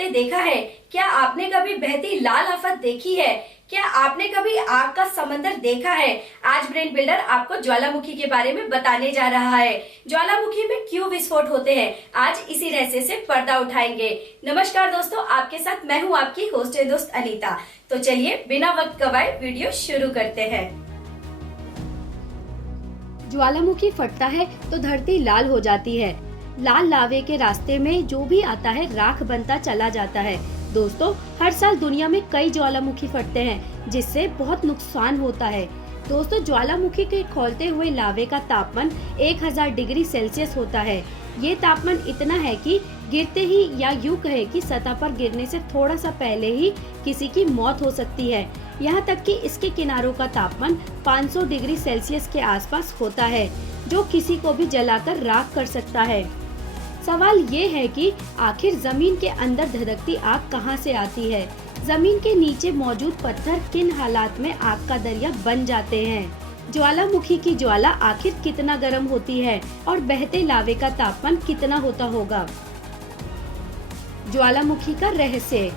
फटते देखा है? क्या आपने कभी बहती लाल आफत देखी है? क्या आपने कभी आग का समंदर देखा है? आज ब्रेन बिल्डर आपको ज्वालामुखी के बारे में बताने जा रहा है। ज्वालामुखी में क्यों विस्फोट होते हैं, आज इसी रहस्य से पर्दा उठाएंगे। नमस्कार दोस्तों, आपके साथ मैं हूं आपकी होस्ट है दोस्त अनीता। तो चलिए बिना वक्त गवाए वीडियो शुरू करते हैं। ज्वालामुखी फटता है तो धरती लाल हो जाती है। लाल लावे के रास्ते में जो भी आता है राख बनता चला जाता है। दोस्तों, हर साल दुनिया में कई ज्वालामुखी फटते हैं जिससे बहुत नुकसान होता है। दोस्तों, ज्वालामुखी के खौलते हुए लावे का तापमान 1000 डिग्री सेल्सियस होता है। ये तापमान इतना है कि गिरते ही या यूं कहे कि सतह पर गिरने से थोड़ा सा पहले ही किसी की मौत हो सकती है। यहाँ तक कि इसके किनारों का तापमान 500 डिग्री सेल्सियस के आसपास होता है, जो किसी को भी जलाकर राख कर सकता है। सवाल ये है कि आखिर जमीन के अंदर धधकती आग कहाँ से आती है? जमीन के नीचे मौजूद पत्थर किन हालात में आग का दरिया बन जाते हैं? ज्वालामुखी की ज्वाला आखिर कितना गर्म होती है और बहते लावे का तापमान कितना होता होगा? ज्वालामुखी का रहस्य।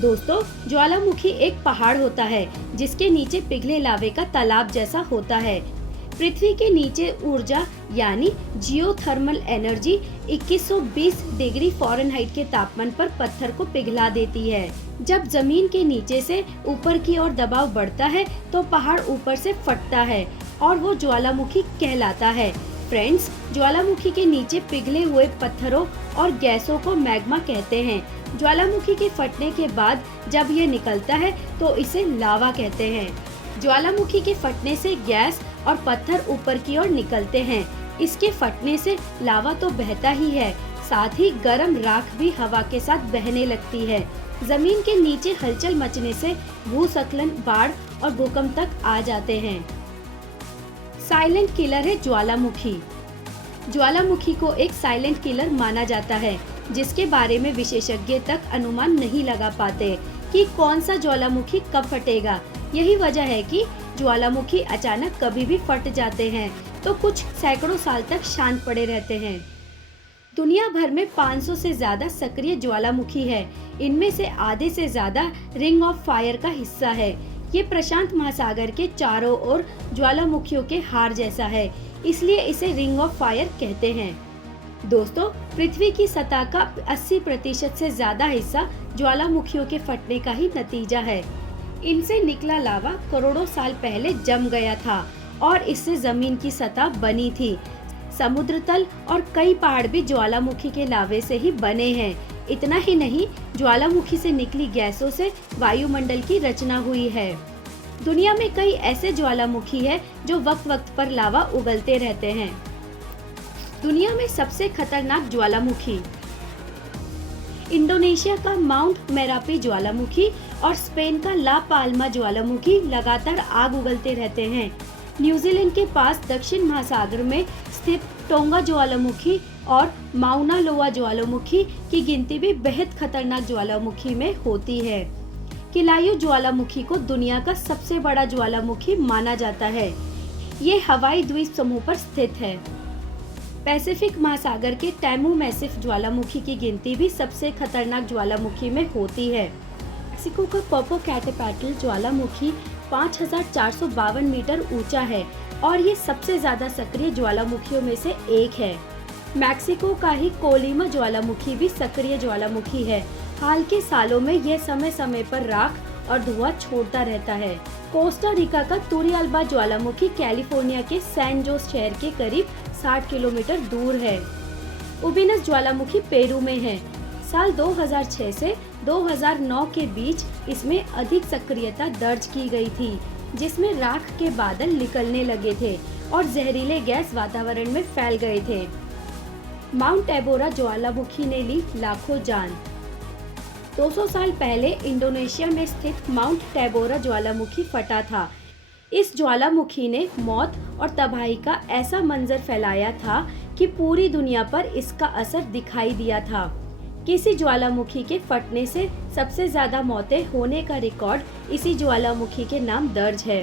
दोस्तों, ज्वालामुखी एक पहाड़ होता है जिसके नीचे पिघले लावे का तालाब जैसा होता है। पृथ्वी के नीचे ऊर्जा यानी जियोथर्मल एनर्जी 2120 डिग्री फ़ारेनहाइट के तापमान पर पत्थर को पिघला देती है। जब जमीन के नीचे से ऊपर की ओर दबाव बढ़ता है तो पहाड़ ऊपर से फटता है और वो ज्वालामुखी कहलाता है। फ्रेंड्स, ज्वालामुखी के नीचे पिघले हुए पत्थरों और गैसों को मैग्मा कहते हैं। ज्वालामुखी के फटने के बाद जब ये निकलता है तो इसे लावा कहते हैं। ज्वालामुखी के फटने से गैस और पत्थर ऊपर की ओर निकलते हैं। इसके फटने से लावा तो बहता ही है, साथ ही गर्म राख भी हवा के साथ बहने लगती है। जमीन के नीचे हलचल मचने से भूस्खलन, बाढ़ और भूकंप तक आ जाते हैं। साइलेंट किलर है ज्वालामुखी। ज्वालामुखी को एक साइलेंट किलर माना जाता है, जिसके बारे में विशेषज्ञ तक अनुमान नहीं लगा पाते कि कौन सा ज्वालामुखी कब फटेगा। यही वजह है कि ज्वालामुखी अचानक कभी भी फट जाते हैं तो कुछ सैकड़ों साल तक शांत पड़े रहते हैं। दुनिया भर में 500 से ज्यादा सक्रिय ज्वालामुखी है। इनमें से आधे से ज्यादा रिंग ऑफ फायर का हिस्सा है। ये प्रशांत महासागर के चारों ओर ज्वालामुखियों के हार जैसा है, इसलिए इसे रिंग ऑफ फायर कहते हैं। दोस्तों, पृथ्वी की सतह का 80% से ज्यादा हिस्सा ज्वालामुखियों के फटने का ही नतीजा है। इनसे निकला लावा करोड़ों साल पहले जम गया था और इससे जमीन की सतह बनी थी। समुद्र तल और कई पहाड़ भी ज्वालामुखी के लावे से ही बने हैं। इतना ही नहीं, ज्वालामुखी से निकली गैसों से वायुमंडल की रचना हुई है। दुनिया में कई ऐसे ज्वालामुखी है जो वक्त वक्त पर लावा उगलते रहते हैं। दुनिया में सबसे खतरनाक ज्वालामुखी। इंडोनेशिया का माउंट मेरापी ज्वालामुखी और स्पेन का ला पाल्मा ज्वालामुखी लगातार आग उगलते रहते हैं। न्यूजीलैंड के पास दक्षिण महासागर में स्थित टोंगा ज्वालामुखी और माउना लोआ ज्वालामुखी की गिनती भी बेहद खतरनाक ज्वालामुखी में होती है। किलायू ज्वालामुखी को दुनिया का सबसे बड़ा ज्वालामुखी माना जाता है। ये हवाई द्वीप समूह पर स्थित है। पैसिफिक महासागर के टैमू मैसिफ ज्वालामुखी की गिनती भी सबसे खतरनाक ज्वालामुखी में होती है। मैक्सिको का पोपोकैटेपेटल ज्वालामुखी 5452 मीटर ऊंचा है और ये सबसे ज्यादा सक्रिय ज्वालामुखियों में से एक है। मैक्सिको का ही कोलिमा ज्वालामुखी भी सक्रिय ज्वालामुखी है। हाल के सालों में यह समय समय पर राख और धुआं छोड़ता रहता है। कोस्टा रिका का तुरियाल्बा ज्वालामुखी कैलिफोर्निया के सैन जोस शहर के करीब 60 किलोमीटर दूर है। उबिनस ज्वालामुखी पेरू में है। साल 2006 से 2009 के बीच इसमें अधिक सक्रियता दर्ज की गई थी, जिसमें राख के बादल निकलने लगे थे और जहरीले गैस वातावरण में फैल गए थे। माउंट टैबोरा ज्वालामुखी ने ली लाखों जान। 200 साल पहले इंडोनेशिया में स्थित माउंट टैबोरा ज्वालामुखी फटा था। इस ज्वालामुखी ने मौत और तबाही का ऐसा मंजर फैलाया था कि पूरी दुनिया पर इसका असर दिखाई दिया था। किसी ज्वालामुखी के फटने से सबसे ज्यादा मौतें होने का रिकॉर्ड इसी ज्वालामुखी के नाम दर्ज है।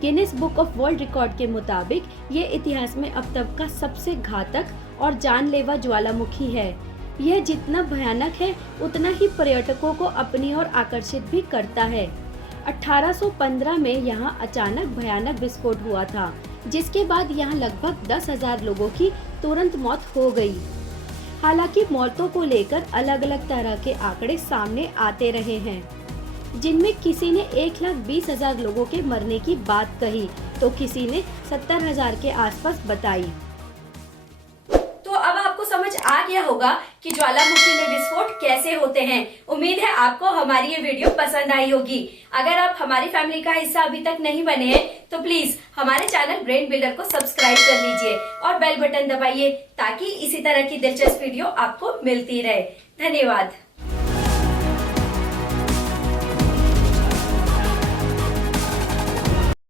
Guinness book of world record के मुताबिक ये इतिहास में अब तक का सबसे घातक और जानलेवा ज्वालामुखी है। यह जितना भयानक है उतना ही पर्यटकों को अपनी ओर आकर्षित भी करता है। 1815 में यहाँ अचानक भयानक विस्फोट हुआ था, जिसके बाद यहाँ लगभग 10,000 लोगों की तुरंत मौत हो गई। हालांकि मौतों को लेकर अलग अलग तरह के आंकड़े सामने आते रहे हैं, जिनमें किसी ने 1,20,000 लोगों के मरने की बात कही तो किसी ने 70,000 के आसपास बताई। तो अब आपको समझ आ गया होगा कि ज्वालामुखी में विस्फोट कैसे होते हैं। उम्मीद है आपको हमारी ये वीडियो पसंद आई होगी। अगर आप हमारी फैमिली का हिस्सा अभी तक नहीं बने हैं तो प्लीज हमारे चैनल ब्रेन बिल्डर को सब्सक्राइब कर लीजिए और बेल बटन दबाइए ताकि इसी तरह की दिलचस्प वीडियो आपको मिलती रहे। धन्यवाद।